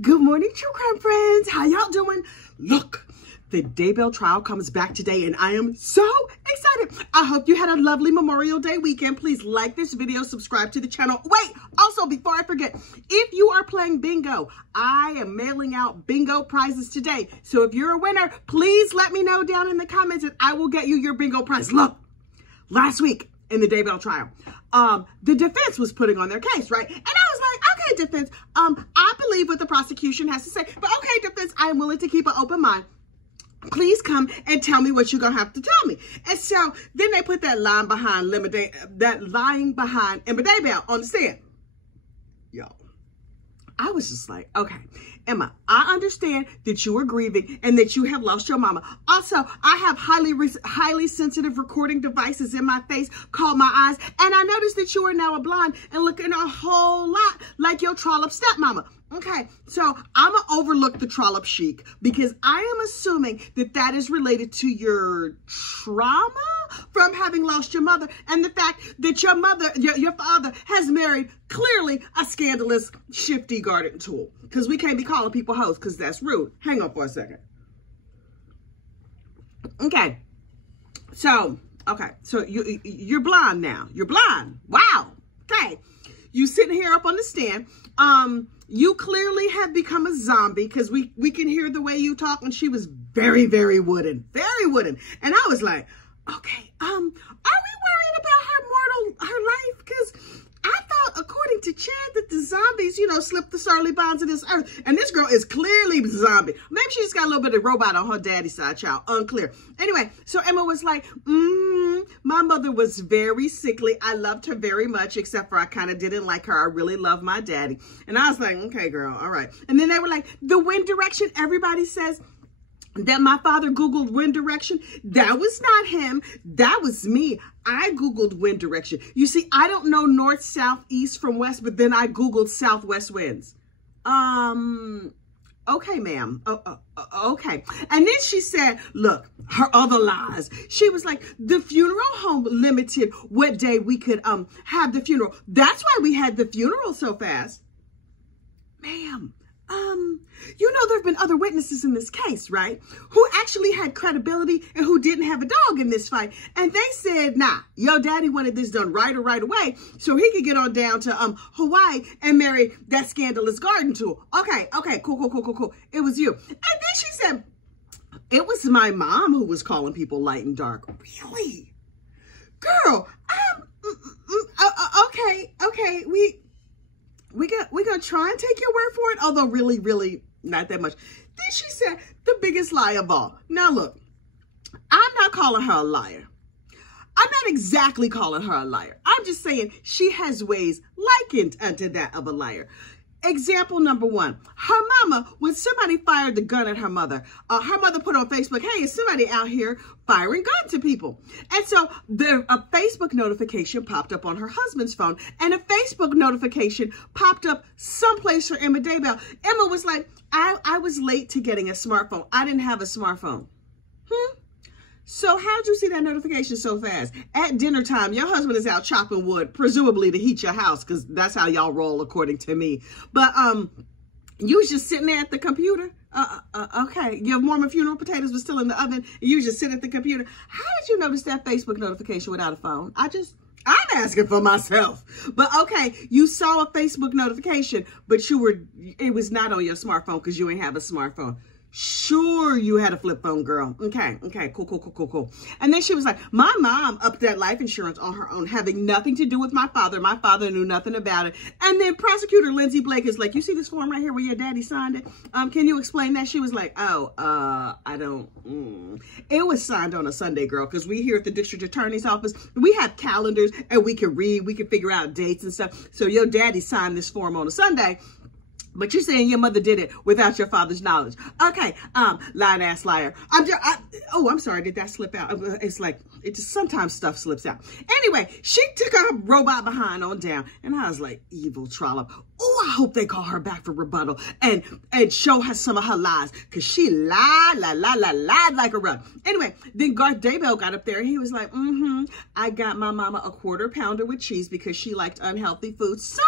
Good morning, true crime friends. How y'all doing? Look, the Daybell trial comes back today and I am so excited. I hope you had a lovely Memorial Day weekend. Please like this video, subscribe to the channel. Wait, also before I forget, if you are playing bingo, I am mailing out bingo prizes today. So if you're a winner, please let me know down in the comments and I will get you your bingo prize. Look, last week in the Daybell trial, the defense was putting on their case, right? And I was like, okay, defense, I believe what the prosecution has to say, but okay, defense, I am willing to keep an open mind. Please come and tell me what you're going to have to tell me. And so then they put that line behind Emma Daybell on the stand. Yo, I was just like, okay, Emma, I understand that you are grieving and that you have lost your mama. Also, I have highly sensitive recording devices in my face called my eyes. And I noticed that you are now a blonde and looking a whole lot like your trollop stepmama. Okay, so I'm going to overlook the trollop chic because I am assuming that that is related to your trauma from having lost your mother and the fact that your mother, your father has married clearly a scandalous, shifty garden tool. Because we can't be calling people hoes because that's rude. Hang on for a second. Okay, so you're blind now. You're blind. Wow. Okay, you sitting here up on the stand. You clearly have become a zombie because we can hear the way you talk, and she was very, very wooden. Very wooden. And I was like, okay, are we worried about her life? Because I thought, according to Chad, that the zombies, slip the surly bonds of this earth. And this girl is clearly a zombie. Maybe she just got a little bit of robot on her daddy's side, child. Unclear. Anyway, so Emma was like, my mother was very sickly. I loved her very much, except for I kind of didn't like her. I really love my daddy. And I was like, okay, girl, all right. And then they were like, the wind direction, everybody says that my father Googled wind direction. That was not him. That was me. I Googled wind direction. You see, I don't know north, south, east from west, but then I Googled southwest winds. Okay, ma'am. Okay. And then she said, look, her other lies. She was like, the funeral home limited what day we could have the funeral. That's why we had the funeral so fast. Ma'am, there have been other witnesses in this case, right? Who actually had credibility and who didn't have a dog in this fight. And they said, nah, your daddy wanted this done right away so he could get on down to Hawaii and marry that scandalous garden tool. Okay, cool. It was you. And then she said, it was my mom who was calling people light and dark. Really? Girl, okay, we're going to try and take your word for it, although really not that much. Then she said the biggest lie of all. Now, look, I'm not calling her a liar. I'm not exactly calling her a liar. I'm just saying she has ways likened unto that of a liar. Example number one, her mama, when somebody fired the gun at her mother put on Facebook, hey, is somebody out here firing guns at people? And so a Facebook notification popped up on her husband's phone, and a Facebook notification popped up someplace for Emma Daybell. Emma was like, I was late to getting a smartphone. I didn't have a smartphone. So how'd you see that notification so fast? At dinner time, your husband is out chopping wood, presumably to heat your house, because that's how y'all roll, according to me. But you was just sitting there at the computer. Okay, your Mormon funeral potatoes were still in the oven, and you was just sitting at the computer. How did you notice that Facebook notification without a phone? I'm asking for myself. But okay, you saw a Facebook notification, but it was not on your smartphone because you ain't have a smartphone. Sure, you had a flip phone, girl. Okay, cool. And then she was like, my mom upped that life insurance on her own, having nothing to do with my father. My father knew nothing about it. And then prosecutor Lindsay Blake is like, you see this form right here where your daddy signed it? Can you explain that? She was like, I don't. It was signed on a Sunday, girl, because we here at the district attorney's office, we have calendars and we can read, we can figure out dates and stuff. So your daddy signed this form on a Sunday. But you're saying your mother did it without your father's knowledge. Okay, lying ass liar. I'm sorry, did that slip out? It's like, sometimes stuff slips out. Anyway, she took her robot behind on down, and I was like, evil trollop. Oh, I hope they call her back for rebuttal and show her some of her lies, because she lied like a rug. Anyway, then Garth Daybell got up there and he was like, I got my mama a quarter pounder with cheese because she liked unhealthy food. Sir,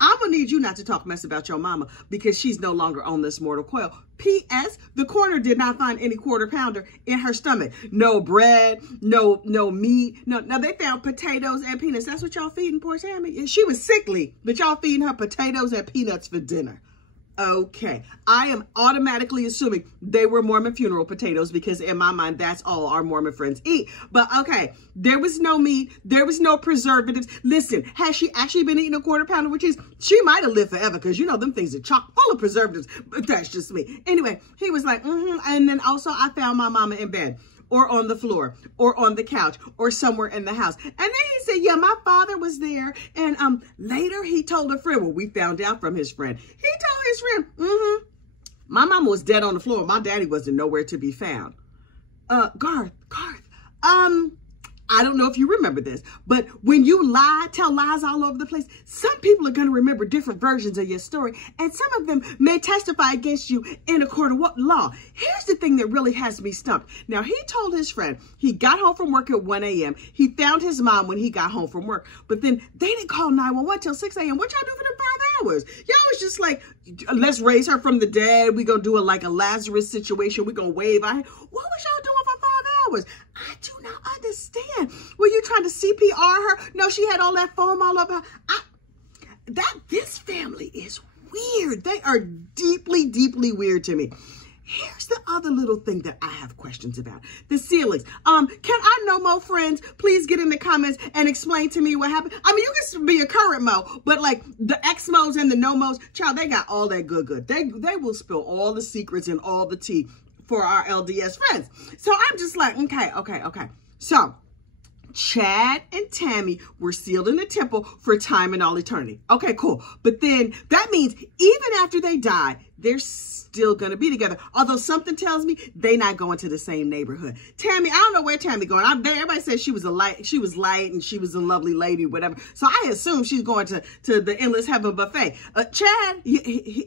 I'm going to need you not to talk mess about your mama because she's no longer on this mortal coil. P.S. The coroner did not find any quarter pounder in her stomach. No bread, no meat. No, now they found potatoes and peanuts. That's what y'all feeding poor Tammy. She was sickly, but y'all feeding her potatoes and peanuts for dinner. Okay, I am automatically assuming they were Mormon funeral potatoes because in my mind, that's all our Mormon friends eat. But okay, there was no meat. There was no preservatives. Listen, has she actually been eating a quarter pounder with cheese? She might have lived forever because you know them things are chock full of preservatives, but that's just me. Anyway, he was like, and then also I found my mama in bed, or on the floor, or on the couch, or somewhere in the house. And then he said, yeah, my father was there. And later he told a friend, well, we found out from his friend. He told his friend, my mama was dead on the floor. My daddy wasn't nowhere to be found. Garth, I don't know if you remember this, but when you tell lies all over the place, some people are going to remember different versions of your story, and some of them may testify against you in a court of law. Here's the thing that really has me stumped. Now, he told his friend he got home from work at 1 a.m. He found his mom when he got home from work, but then they didn't call 911 till 6 a.m. What y'all do for them 5 hours? Y'all was just like, let's raise her from the dead. We're going to do it like a Lazarus situation. We're going to wave our hand. What was y'all doing for 5 hours? I do not understand. Were you trying to CPR her? No, she had all that foam all over her. This family is weird. They are deeply, deeply weird to me. Here's the other little thing that I have questions about. The ceilings. Can I know Mo friends? Please get in the comments and explain to me what happened. I mean, you can be a current Mo, but like the ex-Mos and the no-Mos, child, they got all that good. They will spill all the secrets and all the tea for our LDS friends. So I'm just like, okay. So Chad and Tammy were sealed in the temple for time and all eternity. Okay, cool. But then that means even after they die, they're still going to be together. Although something tells me they not going to the same neighborhood. Tammy, I don't know where Tammy going. Everybody said she was light and she was a lovely lady, whatever. So I assume she's going to the Endless Heaven buffet. Chad,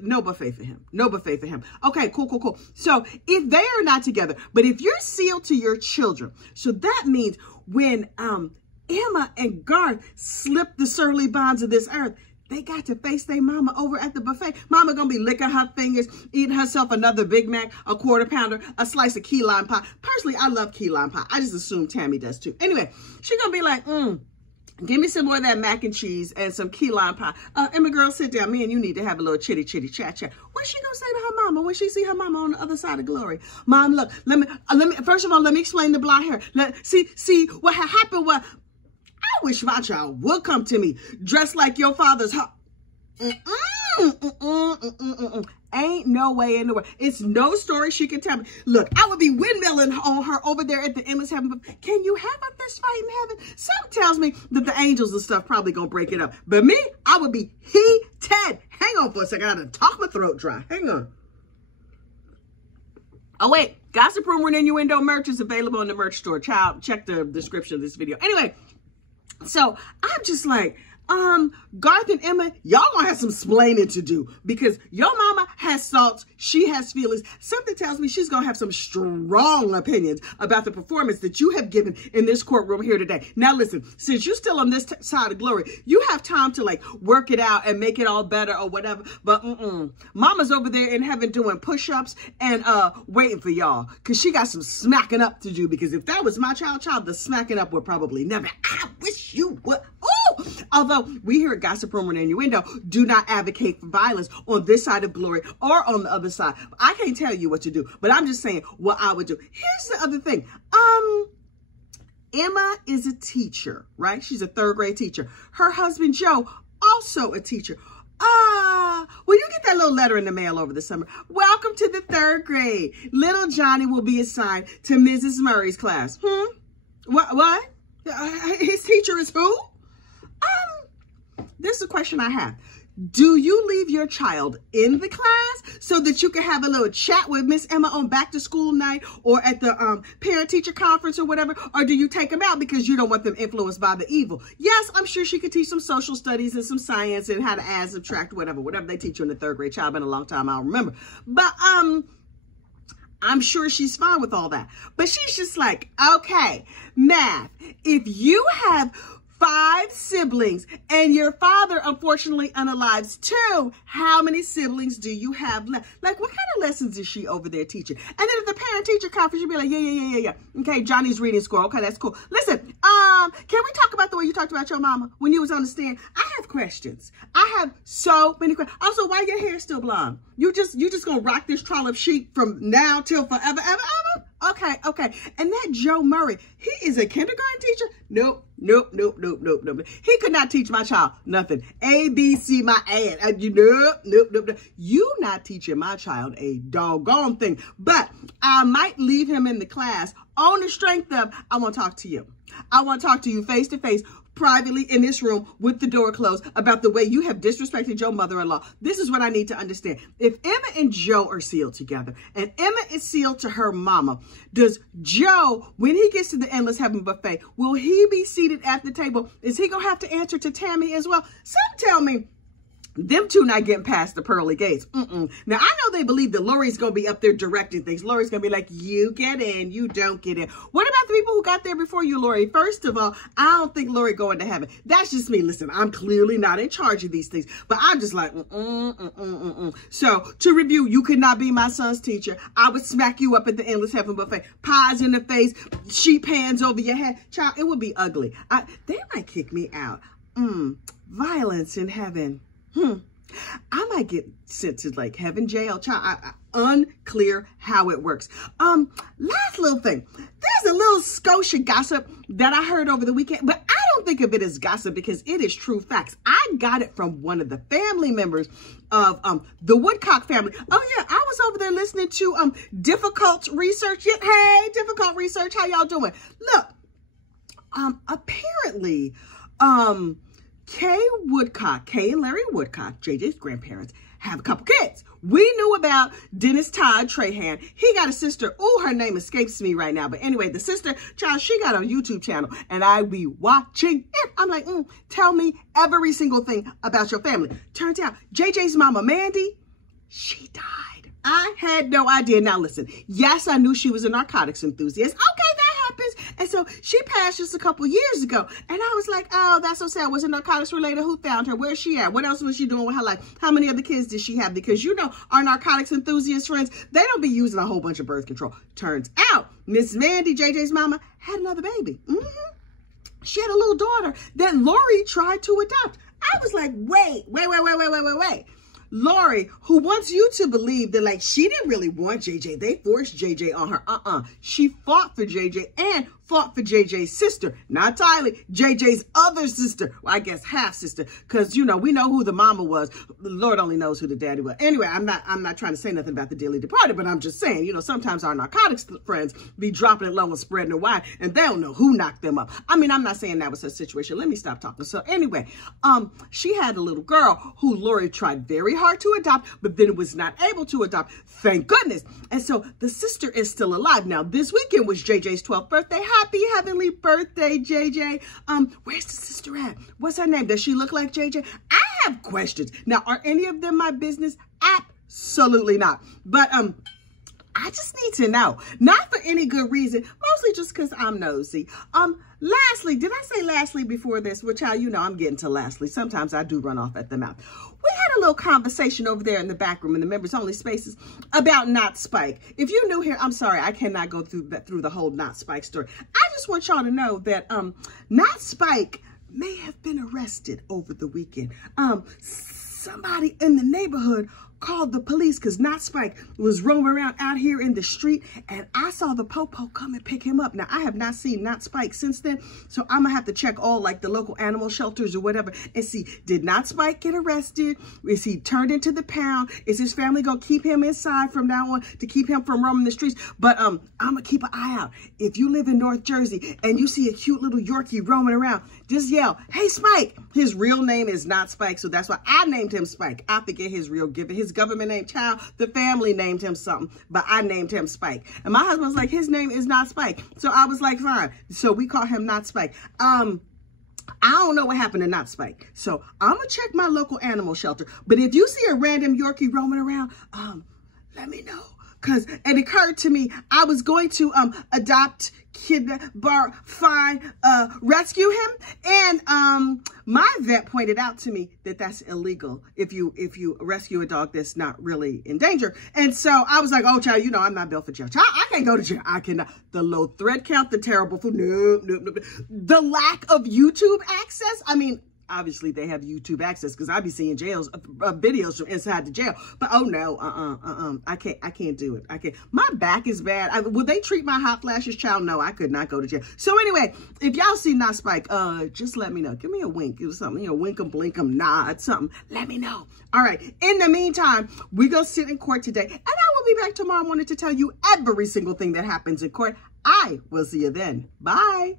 no buffet for him. No buffet for him. Okay, cool. So if they are not together, but if you're sealed to your children, so that means when Emma and Garth slip the surly bonds of this earth, they got to face their mama over at the buffet. Mama gonna be licking her fingers, eating herself another Big Mac, a quarter pounder, a slice of key lime pie. Personally, I love key lime pie. I just assume Tammy does too. Anyway, she gonna be like, give me some more of that mac and cheese and some key lime pie. Emma girl, sit down. Me and you need to have a little chitty chat. What's she gonna say to her mama when she see her mama on the other side of glory? Mom, look, let me first of all, let me explain the blonde hair. See what happened was, I wish my child would come to me dressed like your father's. Ain't no way in the world. It's no story she can tell me. Look, I would be windmilling on her over there at the Endless Heaven. Can you have a fist fight in heaven? Something tells me that the angels and stuff probably gonna break it up. But me, I would be heated. Hang on for a second. I gotta talk my throat dry. Hang on. Oh wait, Gossip Rumor and Innuendo merch is available in the merch store. Child, check the description of this video. Anyway, so I'm just like, Garth and Emma, y'all gonna have some splaining to do because your mama has salts, she has feelings. Something tells me she's gonna have some strong opinions about the performance that you have given in this courtroom here today. Now listen, since you're still on this side of glory, you have time to like work it out and make it all better or whatever, but mama's over there in heaven doing push-ups and waiting for y'all because she got some smacking up to do, because if that was my child, the smacking up would probably never. I wish you would. Ooh! Although we here at Gossip Rumor and Innuendo do not advocate for violence on this side of glory or on the other side. I can't tell you what to do, but I'm just saying what I would do. Here's the other thing. Emma is a teacher, right? She's a 3rd grade teacher. Her husband, Joe, also a teacher. Will you get that little letter in the mail over the summer? Welcome to the 3rd grade. Little Johnny will be assigned to Mrs. Murray's class. What? His teacher is who? This is a question I have. Do you leave your child in the class so that you can have a little chat with Miss Emma on back to school night or at the parent-teacher conference or whatever? Or do you take them out because you don't want them influenced by the evil? Yes, I'm sure she could teach some social studies and some science and how to add, subtract, whatever they teach you in the third grade. Child, been a long time, I don't remember. But I'm sure she's fine with all that. But she's just like, okay, math, if you have 5 siblings and your father unfortunately unalives 2, how many siblings do you have left? Like, what kind of lessons is she over there teaching? And then at the parent-teacher conference, you'll be like, yeah. Okay, Johnny's reading score. Okay, that's cool. Listen, can we talk about the way you talked about your mama when you was on the stand? I have questions. I have so many questions. Also, why your hair still blonde? You just gonna rock this trollop chic from now till forever, ever? Okay. And that Joe Murray, he is a kindergarten teacher? Nope. He could not teach my child nothing. A, B, C, my ass. Nope. You not teaching my child a doggone thing. But I might leave him in the class on the strength of, I want to talk to you. I want to talk to you face to face, privately in this room with the door closed about the way you have disrespected your mother-in-law. This is what I need to understand. If Emma and Joe are sealed together and Emma is sealed to her mama, does Joe, when he gets to the Endless Heaven buffet, will he be seated at the table? Is he going to have to answer to Tammy as well? Some tell me them two not getting past the pearly gates. Now, I know they believe that Lori's going to be up there directing things. Lori's going to be like, you get in, you don't get in. What about the people who got there before you, Lori? First of all, I don't think Lori going to heaven. That's just me. Listen, I'm clearly not in charge of these things, but I'm just like, So, to review, you could not be my son's teacher. I would smack you up at the Endless Heaven buffet. Pies in the face, sheep hands over your head. Child, it would be ugly. They might kick me out. Violence in heaven. I might get sent to like heaven, jail, child. Unclear how it works. Last little thing. There's a little Scotia gossip that I heard over the weekend, but I don't think of it as gossip because it is true facts. I got it from one of the family members of the Woodcock family. Oh yeah, I was over there listening to Difficult Research. Hey, Difficult Research, how y'all doing? Look, apparently, Kay and Larry Woodcock, JJ's grandparents, have a couple kids. We knew about Dennis Todd Trahan. He got a sister. Oh, her name escapes me right now. But anyway, the sister, child, she got a YouTube channel. And I be watching it. I'm like, tell me every single thing about your family. Turns out, JJ's mama, Mandy, she died. I had no idea. Now listen, yes, I knew she was a narcotics enthusiast. Okay, that happens. And so she passed just a couple years ago. And I was like, oh, that's so sad. Was it narcotics related? Who found her? Where's she at? What else was she doing with her life? How many other kids did she have? Because you know, our narcotics enthusiast friends, they don't be using a whole bunch of birth control. Turns out, Miss Mandy, JJ's mama, had another baby. She had a little daughter that Lori tried to adopt. I was like, wait. Lori, who wants you to believe that like she didn't really want JJ. They forced JJ on her. She fought for JJ and fought for JJ's sister, not Tylee, JJ's other sister. Well, I guess half sister, because you know we know who the mama was. Lord only knows who the daddy was. Anyway, I'm not trying to say nothing about the dearly departed, but I'm just saying, you know, sometimes our narcotics friends be dropping it low and spreading it wide, and they don't know who knocked them up. I mean, I'm not saying that was her situation. Let me stop talking. So anyway, she had a little girl who Lori tried very hard to adopt, but then was not able to adopt. Thank goodness. And so the sister is still alive. Now, this weekend was JJ's 12th birthday. Happy heavenly birthday, JJ. Where's the sister at? What's her name? Does she look like JJ? I have questions. Now, are any of them my business? Absolutely not. But I just need to know. Not for any good reason, mostly just because I'm nosy. Lastly, did I say lastly before this? Which, you know, I'm getting to lastly. Sometimes I do run off at the mouth. We had a little conversation over there in the back room in the members only spaces about Not Spike. If you're new here, I'm sorry, I cannot go through the whole Not Spike story. I just want y'all to know that Not Spike may have been arrested over the weekend. Somebody in the neighborhood called the police because Not Spike was roaming around out here in the street, and I saw the popo come and pick him up. Now, I have not seen Not Spike since then, so I'm going to have to check all like the local animal shelters or whatever and see, did Not Spike get arrested? Is he turned into the pound? Is his family going to keep him inside from now on to keep him from roaming the streets? But I'm going to keep an eye out. If you live in North Jersey and you see a cute little Yorkie roaming around, just yell, hey, Spike. His real name is not Spike, so that's why I named him Spike. I forget his real given. His government name, child, the family named him something, but I named him Spike. And my husband was like, his name is not Spike. So I was like, fine. So we call him Not Spike. I don't know what happened to Not Spike. So I'm going to check my local animal shelter. But if you see a random Yorkie roaming around, let me know. Because it occurred to me, I was going to adopt, kidnap, find, rescue him. And my vet pointed out to me that that's illegal if you rescue a dog that's not really in danger. And so I was like, oh, child, you know, I'm not built for jail. Child, I can't go to jail. I cannot. The low thread count, the terrible food, no. The lack of YouTube access. I mean, obviously they have YouTube access because I be seeing videos from inside the jail. But oh no, I can't do it. I can't. My back is bad. Would they treat my hot flashes, child? No, I could not go to jail. So anyway, if y'all see Not Spike, just let me know. Give me a wink or something, you know, wink 'em, blink 'em, nod, something. Let me know. All right. In the meantime, we're gonna sit in court today, and I will be back tomorrow morning to tell you every single thing that happens in court. I will see you then. Bye.